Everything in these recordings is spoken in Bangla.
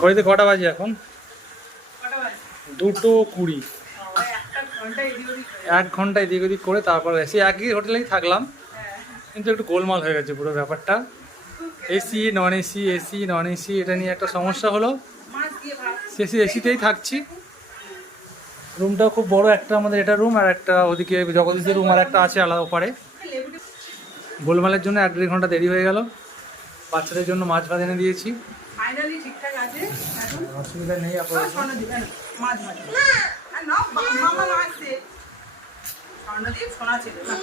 ঘড়িতে কটা বাজে এখন? দুটো কুড়ি। এক ঘণ্টা এদিক ওদিক করে তারপর এসে একই হোটেলেই থাকলাম। হ্যাঁ। কিন্তু একটু গোলমাল হয়ে গেছে পুরো ব্যাপারটা। AC non AC AC non AC এটা নিয়ে একটা সমস্যা হলো। শেষে এসিতেই থাকছি। রুমটাও খুব বড় একটা আমাদের এটা রুম আর একটা ওদিকে জগদীশের রুম আর একটা আছে আলাদা ওপারে। গোলমালের জন্য এক দেড় ঘণ্টা দেরি হয়ে গেল। বাচ্চাদের জন্য মাছ ভাত এনে দিয়েছি। ফাইনালি ঠিকঠাক আছে। অসুবিধা নেই ও, আপাতত স্বর্ণ দিবে না, মাছ মাছ আর নাও বা- মামা আসছে। স্বর্ণদীপ সোনা ছিল। না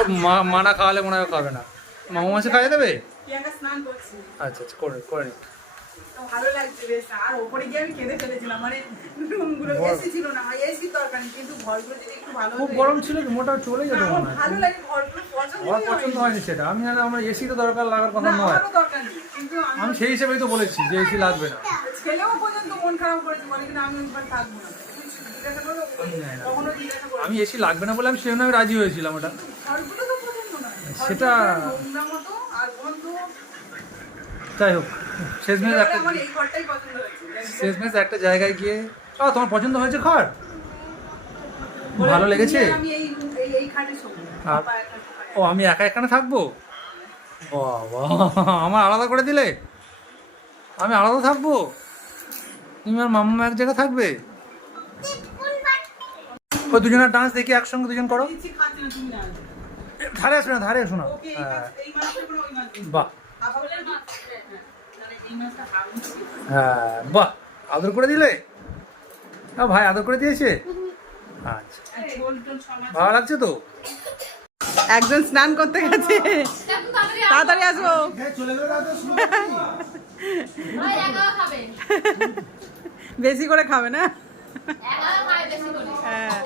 ওর মা- মানা খাওয়ালে মনে হয় খাবে না। মামা মাসে খাইয়ে দেবে? আচ্ছা আচ্ছা করে করে নিক ভালো লাগছে বেশ। আর ওপরে গিয়ে আমি কেঁদে ফেলেছিলাম। মানে রুমগুলো এসি ছিল না এসি দরকার নেই কিন্তু ঘরগুলো যদি একটু ভালো খুব গরম ছিল মোটা চলে যেত না, আমার ভালো লাগে ঘরগুলো পছন্দ আমার পছন্দ হয়নি সেটা। আমি জানি আমার এসি তো দরকার লাগার কথা নয়। আমারও দরকার নেই কিন্তু আমি আমি সেই হিসেবেই তো বলেছি যে এসি লাগবে না। ছেলেও পর্যন্ত মন খারাপ করেছে বলে কিনা আমি একবার থাকব না। জিজ্ঞাসা করো কখনো জিজ্ঞাসা করো। আমি এসি লাগবে না বলে আমি সেই জন্য আমি রাজি হয়েছিলাম ওটা। সেটা- ঘরগুলো নোংরা মতো আর গন্ধ যাই হোক শেষমেশ একটা শেষমেশ একটা জায়গায় গিয়ে ও তোমার পছন্দ হয়েছে ঘর? ভালো লেগেছে। ও আমি একা এখানে থাকব? বাবা আমার আলাদা করে দিলে? আমি আলাদা থাকব? তুমি আর মাম্মা এক জায়গায় থাকবে? ও দুজনের ডান্স দেখি একসঙ্গে দুজন করো। ধারে আসো না ধারে আসো না। হ্যাঁ। বাহ। হ্যাঁ হ্যাঁ বাহ আদর করে দিলে? ও ভাই আদর করে দিয়েছে? আচ্ছা। ভালো লাগছে তো? একজন স্নান করতে গেছে। তাড়াতাড়ি আসব। চলে গেলে ওই এগারো খাবে। বেশি করে খাবে না? হ্যাঁ।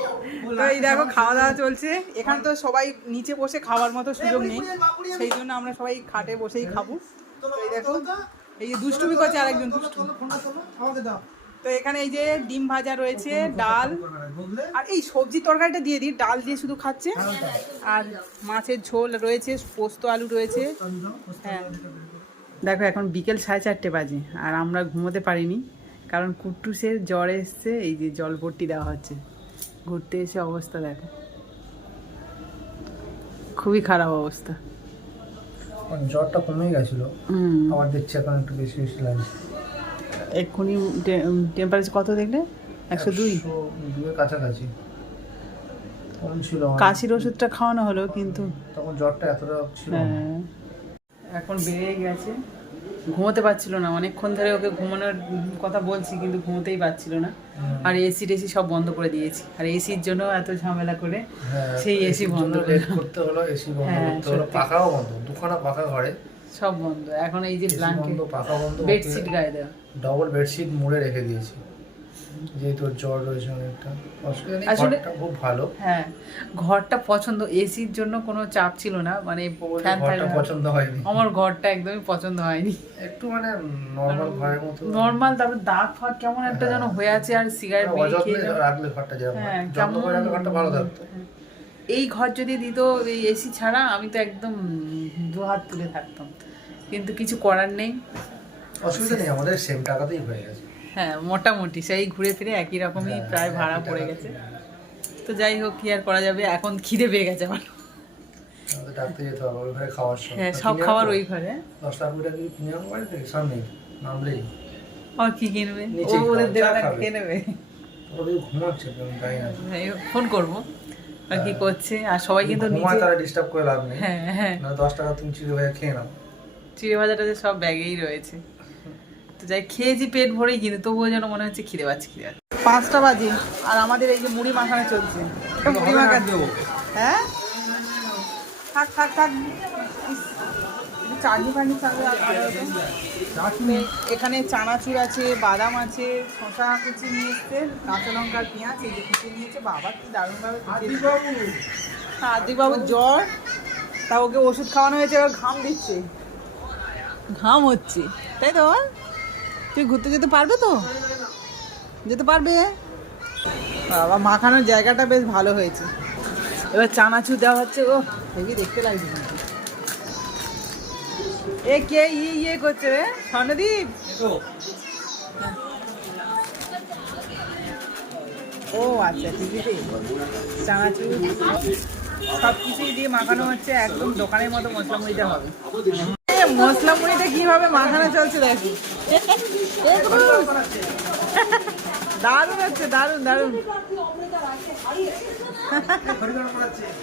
এই দেখো খাওয়া দাওয়া চলছে। এখানে তো সবাই নিচে বসে খাওয়ার মতো সুযোগ নেই। সেই জন্য আমরা সবাই খাটে বসেই খাব। দেখো, এই যে দুষ্টুমি করছে আরেকজন দুষ্টুমি তো এখানে এই যে ডিম ভাজা রয়েছে, ডাল। আর এই সবজি তরকারিটা দিয়ে দিই, ডাল দিয়ে শুধু খাচ্ছে। আর মাছের ঝোল রয়েছে, পোস্ত আলু রয়েছে। হ্যাঁ। দেখো, এখন বিকেল সাড়ে চারটে বাজে, আর আমরা ঘুমোতে পারিনি। কারণ কুট্টুসের জ্বর এসছে এই যে জলপট্টি দেওয়া হচ্ছে। ঘুরতে এসে অবস্থা দেখো। খুবই খারাপ অবস্থা। জ্বরটা কমে গেছিল। আবার দেখছি এখন একটু বেশি বেশি লাগছে। এক্ষুনি টেম্পারেচার কত দেখলে? একশো দুই? দুয়ের কাছাকাছি। কাশির ওষুধটা খাওয়ানো হলো কিন্তু তখন জ্বরটা এতটা ছিল হ্যাঁ। এখন বেড়ে গেছে। ঘুমোতে পারছিল না। অনেকক্ষণ ধরে ওকে ঘুমানোর কথা বলছি কিন্তু ঘুমোতেই পারছিল না। আর এসি টেসি সব বন্ধ করে দিয়েছি। আর এসির জন্য এত ঝামেলা করে হ্যাঁ, সেই এসি বন্ধ করে করতে হলো এসি বন্ধ হ্যাঁ, করতে হলো। পাখাও বন্ধ দুখানা পাখা ঘরে। সব বন্ধ। এখন এই যে ব্ল্যাঙ্কেট পাখা বন্ধ বেডশিট গায়ে দেওয়া। ডবল বেডশিট মুড়ে রেখে দিয়েছি। যেহেতু জ্বর রয়েছে অনেকটা। অসুবিধা নেই আসলে- খুব ভালো। হ্যাঁ ঘরটা পছন্দ এসির জন্য কোনো চাপ ছিল না মানে ঘরটা পছন্দ হয়নি। আমার ঘরটা একদমই পছন্দ হয়নি। একটু মানে নর্মাল ঘরের মতো। নর্মাল তারপর দাগ কেমন একটা যেন হয়ে আছে আর সিগারেট অযত্নে যেন- রাখলে ঘরটা হ্যাঁ, যত্ন কেমন- করে রাখলে ঘরটা ভালো থাকতো। এই ঘর যদি দিত এই এসি ছাড়া আমি তো একদম দু হাত তুলে থাকতাম। কিন্তু কিছু করার নেই। অসুবিধা নেই আমাদের সেম টাকাতেই হয়ে গেছে। হ্যাঁ মোটামুটি। সেই ঘুরে ফিরে একই রকমই প্রায় ভাড়া পড়ে গেছে। তো যাই হোক কি আর করা যাবে? এখন খিদে পেয়ে গেছে আমার। হ্যাঁ সব খাবার? ওই ঘরে। টাকা করে কি আর কিনবে? ও ওদের চা খেয়ে নেবে। ফোন করব। আর কি করছে? আর সবাই কিন্তু তারা ডিস্টার্ব করে লাভ নেই। হ্যাঁ হ্যাঁ। না দশ টাকা তুমি চিড়ে ভাজা খেয়ে নাও। চিড়ে ভাজাটাতে সব ব্যাগেই রয়েছে। তো যাই খেয়েছি পেট ভরেই কিন্তু তবুও যেন মনে হচ্ছে খিদে পাচ্ছে খিদে পাচ্ছে। পাঁচটা বাজে আর আমাদের এই যে মুড়ি মাখানো চলছে। মুড়ি মাখাচ্ছে। হ্যাঁ? থাক থাক থাক। চাটনি ফাটনি। এখানে চানাচুর আছে বাদাম আছে শশা কুচি নিয়ে এসছে কাঁচা লঙ্কা পেঁয়াজ এই যে কুচি নিয়েছে বাবা কি দারুণভাবে আদিবাবুর জ্বর। তা ওকে ওষুধ খাওয়ানো হয়েছে ঘাম দিচ্ছে। ঘাম হচ্ছে। তাই তো তুই ঘুরতে যেতে পারবে তো? যেতে পারবে? বাবা মাখানোর জায়গাটা বেশ ভালো হয়েছে। এবার চানাচুর দেওয়া হচ্ছে ও হেভি দেখতে লাগছে এ কে ইয়ে ইয়ে করছে রে? স্বর্ণদীপ? ও আচ্ছা টিভিতে চানাচুর সব কিছুই দিয়ে মাখানো হচ্ছে একদম দোকানের মতো মশলা মুড়িটা হবে। মশলা মুড়িটা কীভাবে মাখানো চলছে দেখো? দারুণ হচ্ছে, দারুণ দারুণ।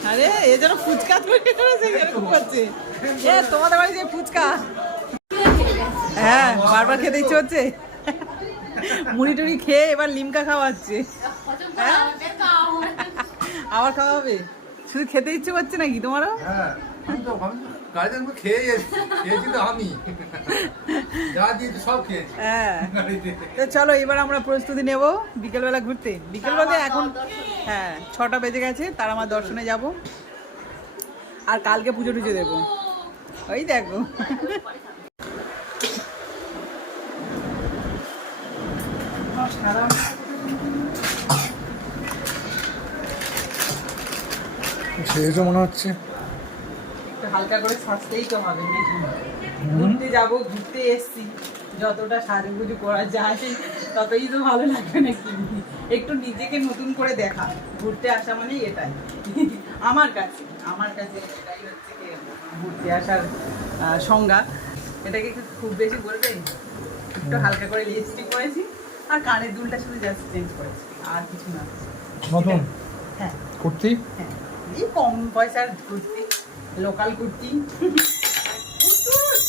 আরে, এ যেন ফুচকা তৈরি করেছে। এ, তোমাদের বাড়ি যে ফুচকা? হ্যাঁ বারবার খেতে ইচ্ছে হচ্ছে? মুড়ি টুড়ি খেয়ে এবার লিমকা খাওয়াচ্ছে হ্যাঁ? আবার খাওয়া হবে? শুধু খেতে ইচ্ছে করছে নাকি তোমারও? হ্যাঁ। গাড়িতে খেয়ে এসেছি খেয়েছি তো আমি। যা দিয়েছি সব খেয়েছি। হ্যাঁ। তো চলো এবার আমরা প্রস্তুতি নেব বিকেলবেলা ঘুরতে। বিকেল বলতে এখন হ্যাঁ ছটা বেজে গেছে তার আমার দর্শনে যাব। আর কালকে পুজো টুজো দেবো। ওই দেখো। খেয়েছো মনে হচ্ছে? হালকা করে সাজতেই তো হবে ঘুরতে যাব ঘুরতে এসছি। যতটা সাজুগুজু করা যায় ততই তো ভালো লাগবে নাকি? একটু নিজেকে নতুন করে দেখা। ঘুরতে আসা মানে এটাই। আমার কাছে আমার কাছে এটাই হচ্ছে ঘুরতে আসার সংজ্ঞা। এটাকে খুব বেশি বলবেন একটু হালকা করে লিপস্টিক করেছি আর কানের দুলটা শুধু জাস্ট চেঞ্জ করেছি আর কিছু না। নতুন? হ্যাঁ। কুর্তি? হ্যাঁ। এই কম পয়সার কুর্তি। লোকাল কুর্তি। কুট্টুস!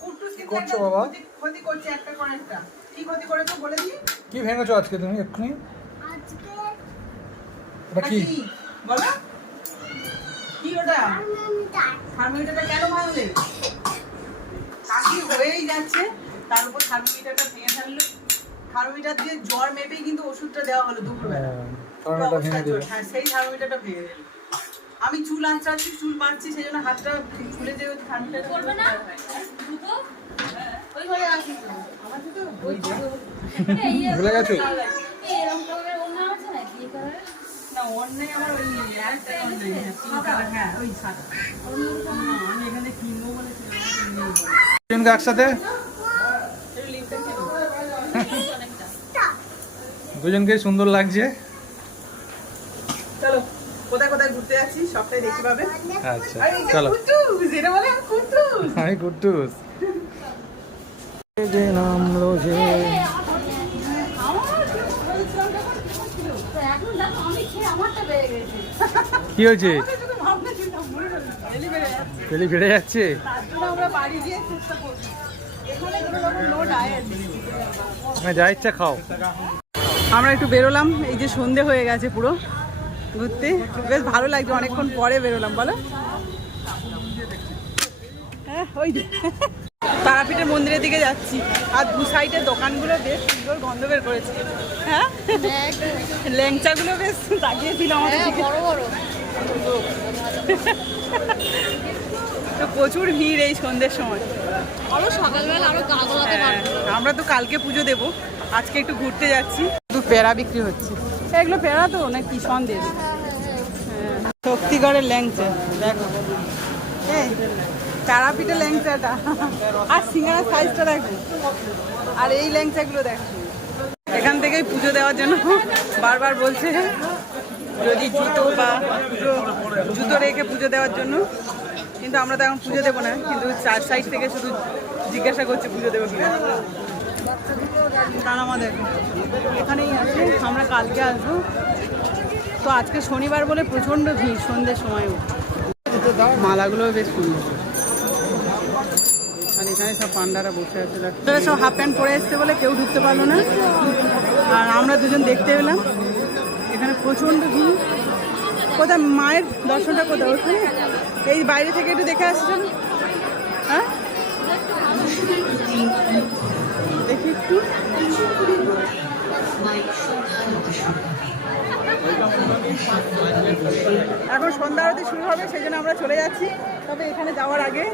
কুট্টুস কিন্তু করছ বাবা? ক্ষতি- ক্ষতি করছে একটা করে একটা। কি ক্ষতি করেছ বলে দিই? কি ভেঙেছো আজকে তুমি এক্ষুনি? আজকে ওটা কি? বলো। কি ওটা? থার্মোমিটারটা কেন ভাঙলে? কাশি হয়েই যাচ্ছে। তার উপর থার্মোমিটারটা ভেঙে ফেলল। থার্মোমিটার দিয়ে জ্বর মেপেই কিন্তু ওষুধটা দেওয়া হলো দুপুরবেলা। হ্যাঁ? হ্যাঁ সেই থার্মোমিটারটা ভেঙে দিল। আমি চুল আঁচড়াচ্ছি চুল মারছি সেই জন্য হাতটা চুলে যে থার্মোমিটার করবে না দুটো ওই ঘরে আসি তো আমার তো ওই যে এই ইয়ে- ভুলে গেছো হ্যাঁ হ্যাঁ একসাথে দুজনকে সুন্দর লাগছে চলো কোথায় কোথায় ঘুরতে যাচ্ছি সবটাই দেখতে পাবে। আচ্ছা চলো। বলে হাই যে কি হয়েছে? বেড়ে যাচ্ছে? যা ইচ্ছা খাও। আমরা একটু বেরোলাম এই যে সন্ধে হয়ে গেছে পুরো। ঘুরতে। বেশ ভালো লাগছে অনেকক্ষণ পরে বেরোলাম বলো। হ্যাঁ ওই তারাপীঠের মন্দিরের দিকে যাচ্ছি। আর দু সাইডের দোকানগুলো বেশ সুন্দর গন্ধ বের করেছে। হ্যাঁ? ল্যাংচাগুলো বেশ তাকিয়েছিল আমাদের দিকে। বড় তো প্রচুর ভিড় এই সন্ধ্যের সময়। আরও সকালবেলা আরও হ্যাঁ, আমরা তো কালকে পুজো দেব। আজকে একটু ঘুরতে যাচ্ছি। শুধু পেড়া বিক্রি হচ্ছে। এগুলো পেড়া তো নাকি? সন্দেশ। শক্তিগড়ের ল্যাংচা। দেখো। এই ল্যাংচাটা। আর সিঙ্গারার সাইজটা দেখো। আর এই ল্যাংচাগুলো দেখো। এখান থেকেই পুজো দেওয়ার জন্য বারবার বলছে যদি জুতো বা পুজো জুতো রেখে পুজো দেওয়ার জন্য। কিন্তু আমরা তো এখন পুজো দেবো না কিন্তু চার সাইড থেকে শুধু জিজ্ঞাসা করছে পুজো দেবো কিনা। আমাদের এখানেই আছে, আমরা কালকে আসব। তো আজকে শনিবার বলে প্রচণ্ড ভিড় সন্ধ্যের সময়ও মালাগুলো বেশ সুন্দর। এখানে সব হাফ প্যান্ট পরে বলে কেউ ঢুকতে না। আর আমরা দুজন দেখতে পেলাম এখানে প্রচণ্ড ভিড়। কোথায় মায়ের দর্শনটা কোথায়? ওখানে? এই বাইরে থেকে একটু দেখে আসছি। হবে সেই জন্য আমরা চলে যাচ্ছি। তবে এখানে যাওয়ার আগে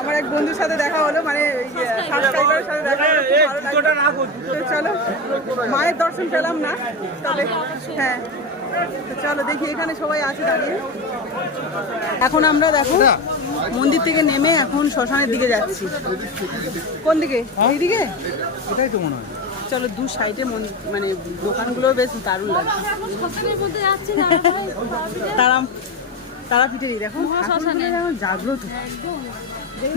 আমার এক বন্ধুর সাথে দেখা হলো মানে সাবস্ক্রাইবারের সাথে দেখা হলো চলো মায়ের দর্শন পেলাম না তবে হ্যাঁ তো চলো দেখি এখানে সবাই আছে দাঁড়িয়ে। এখন আমরা দেখো মন্দির থেকে নেমে এখন শ্মশানের দিকে যাচ্ছি। কোন দিকে? এই দিকে এটাই তো মনে হয়। চলো দু সাইডে মানে দোকানগুলো বেশ দারুণ লাগছে। তারা তারাপীঠেরই দেখো। এখন জাগ্রত।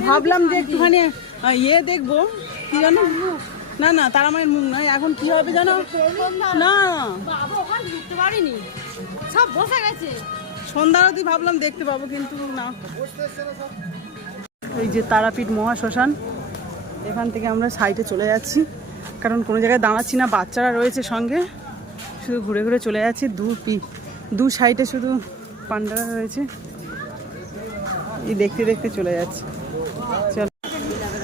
ভাবলাম যে একটুখানি ইয়ে দেখব কি জানো? না না তারা মায়ের মুখ নয় এখন কি হবে জানো? না। সব বসে গেছে। সন্ধ্যা আরতি ভাবলাম দেখতে পাবো কিন্তু না। এই যে তারাপীঠ মহাশ্মশান এখান থেকে আমরা সাইডে চলে যাচ্ছি। কারণ কোনো জায়গায় দাঁড়াচ্ছি না বাচ্চারা রয়েছে সঙ্গে। শুধু ঘুরে ঘুরে চলে যাচ্ছি দু পি দু সাইডে শুধু পান্ডারা রয়েছে। এই দেখতে দেখতে চলে যাচ্ছে। চল,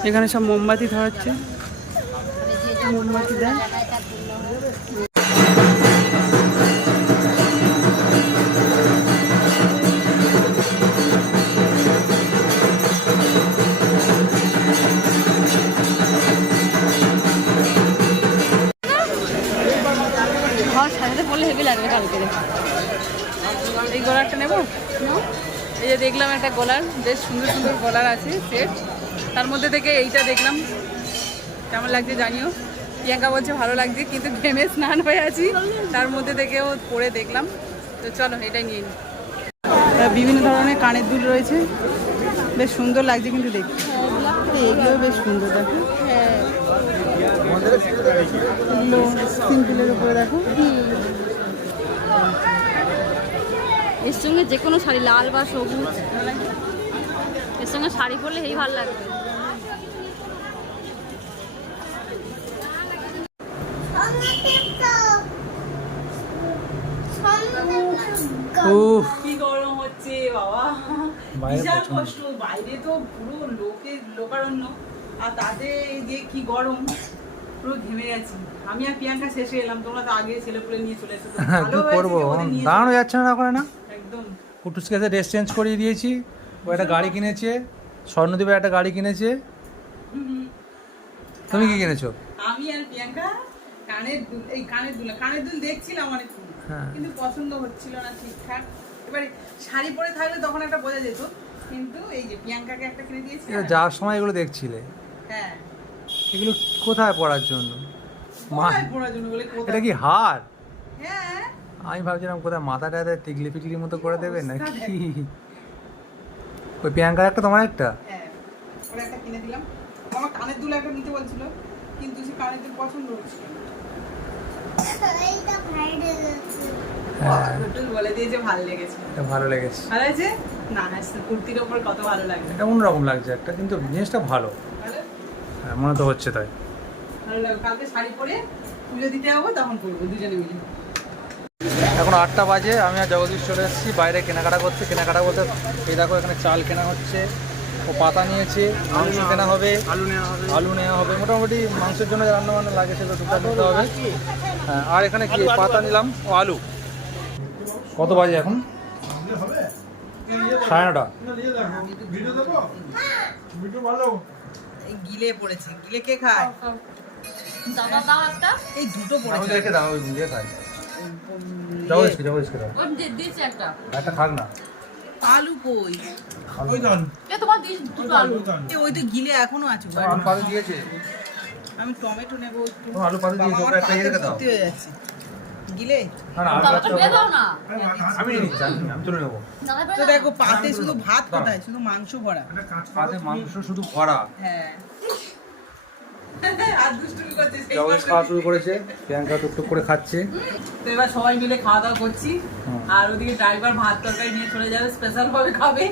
এখানে সব মোমবাতি ধরাচ্ছে। মোমবাতি দেয়। ঘর সাজাতে পড়লে হেভি লাগবে কালকে এই গোলারটা নেব এই যে দেখলাম একটা গোলার বেশ সুন্দর সুন্দর গোলার আছে সেট তার মধ্যে থেকে এইটা দেখলাম। কেমন লাগছে জানিও? প্রিয়াঙ্কা বলছে ভালো লাগছে কিন্তু ঘেমে স্নান হয়ে আছি। তার মধ্যে থেকেও পরে দেখলাম। তো চলো এটাই নিয়ে নিই। বিভিন্ন ধরনের কানের দুল রয়েছে। বেশ সুন্দর লাগছে কিন্তু দেখতে। এইগুলো বেশ সুন্দর দেখো। সিম্পলের উপরে দেখো। এর সঙ্গে যে কোনো শাড়ি লাল বা সবুজ। এর সঙ্গে শাড়ি পরলে হেভি ভালো লাগবে। কি গরম হচ্ছে বাবা। বিশাল কষ্ট। বাইরে তো পুরো লোকে লোকারণ্য। আর তাতে এই যে কি গরম পুরো ঘেমে গেছি। আমি আর প্রিয়াঙ্কা শেষে এলাম তোমরা তো আগে ছেলে পুলে নিয়ে চলে এসেছ। হ্যাঁ কি করব দাঁড়ানো যাচ্ছে না করে না? কুটুসকে সাথে ড্রেস চেঞ্জ করিয়ে দিয়েছি। ও একটা গাড়ি কিনেছে। স্বর্ণদ্বীপের একটা গাড়ি কিনেছে। তুমি কি কিনেছো? আমি আর প্রিয়াঙ্কা কানের দুল এই কানের দুল কানের দুল দেখছিলাম অনেকক্ষণ। হ্যাঁ। কিন্তু পছন্দ হচ্ছিল না ঠিকঠাক। এবারে শাড়ি পরে থাকলে তখন একটা বোঝা যেত। কিন্তু এই যে প্রিয়াঙ্কাকে একটা কিনে দিয়েছি এটা যাওয়ার সময় এগুলো দেখছিলে? হ্যাঁ। এগুলো কোথায় পড়ার জন্য? মা পরার জন্য এটা কি হার? হ্যাঁ আমি ভাবছিলাম কোথায় মাথাটা টিকলি পিকলির মতো করে দেবে নাকি? ওই প্রিয়াঙ্কার একটা তোমার একটা? হ্যাঁ ওরা একটা কিনে দিলাম। আমার কানের দুল একটা নিতে বলছিল কিন্তু সে কানের দুল পছন্দ হচ্ছিল না। এইটা ভাইরাল হচ্ছে হ্যাঁ ভালো লেগেছে। ভালো লেগেছে। না না কুর্তির ওপর কত ভালো লাগবে এটা অন্যরকম লাগছে একটা কিন্তু জিনিসটা ভালো। হ্যাঁ, মনে তো হচ্ছে তাই। ভালো কালকে শাড়ি পরে পুজো দিতে যাব তখন করব দুজনে মিলে। এখন আটটা বাজে আমি আর জগদীশ চলে এসেছি বাইরে কেনাকাটা করতে কেনাকাটা বলতে এই দেখো এখানে চাল কেনা হচ্ছে ও পাতা নিয়েছে মাংস কেনা হবে আলু নেওয়া হবে। আলু নেওয়া হবে। মোটামুটি মাংসের জন্য যা রান্না বান্না লাগে সেগুলো টুকটাক নিতে হবে। হ্যাঁ আর এখানে কি? পাতা নিলাম ও আলু। কত বাজে এখন? সাড়ে নটা। এই গিলে পড়েছে। গিলে কে খায়? দাদা দাও একটা। এই দুটো পড়েছে। রেখে দাও ওই ইয়ে খাই জগদীশকে জগদীশকে দাও ওর দিয়ে দিয়েছি একটা। একটা খাক না। আলু কই? এ তোমার দিস দুটো আলু। এ, ওই তো গিলে এখনও আছে আলু পাতা দিয়েছে? আমি টমেটো নেব একটু। আলু পাতা বাবা, ওটা আমার একটা ইয়ে পাতে দাও। হয়ে যাচ্ছে। গিলে? দিয়ে। দাও আমি আমি তুলে নেব। তো দেখো পাতে শুধু ভাত কোথায়? শুধু মাংস ভরা। পাতে মাংস শুধু ভরা। হ্যাঁ। খাওয়া শুরু করেছে প্রিয়াঙ্কা টুকটুক করে খাচ্ছে। তো এবার সবাই মিলে খাওয়া দাওয়া করছি। আর ওদিকে ড্রাইভার ভাত তরকারি নিয়ে চলে যাবে স্পেশাল ভাবে খাবে।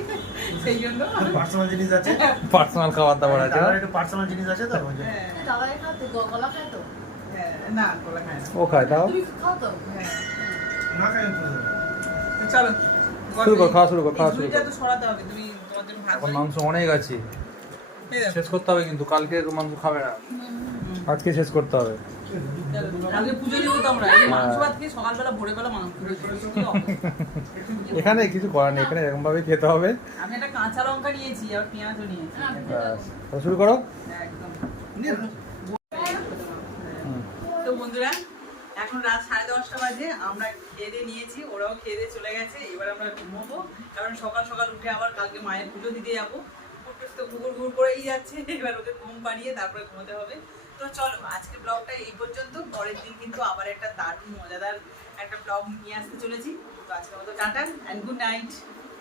সেই জন্য। পার্সোনাল জিনিস আছে। পার্সোনাল খাবার দাবার আছে একটু পার্সোনাল জিনিস আছে তো। হ্যাঁ, দাদা এটা গলা খায় তো? হ্যাঁ, না কোলা খায় ও খায় তাও? খাও তো? হ্যাঁ। না খাই আমি তুলে দেবো। তো চলো শুরু কর, খাওয়া শুরু কর, খাওয়া শুরু মাংস অনেক আছে। শেষ করতে হবে কিন্তু কালকে মাংস খাবে না। আজকে শেষ করতে হবে? এখানে কিছু করার নেই এখানে এরকম ভাবে খেতে হবে। আমি একটা কাঁচা লঙ্কা নিয়েছি আর পেঁয়াজও নিয়েছি। তো শুরু করো। তো বন্ধুরা এখন রাত সাড়ে দশটা বাজে আমরা খেয়ে দিয়ে নিয়েছি ওরাও খেয়ে দিয়ে চলে গেছে এবার আমরা ঘুমোবো। কারণ সকাল সকাল উঠে আবার কালকে মায়ের পুজো দিতে যাব। তো ঘুর ঘুর করেই যাচ্ছে। এবার ওকে ঘুম পাড়িয়ে তারপরে ঘুমোতে হবে। তো চলো, আজকে ব্লগটা এই পর্যন্ত। পরের দিন কিন্তু আবার একটা দারুণ, মজাদার একটা ব্লগ নিয়ে আসতে চলেছি। তো আজকের মতো টাটা অ্যান্ড গুড নাইট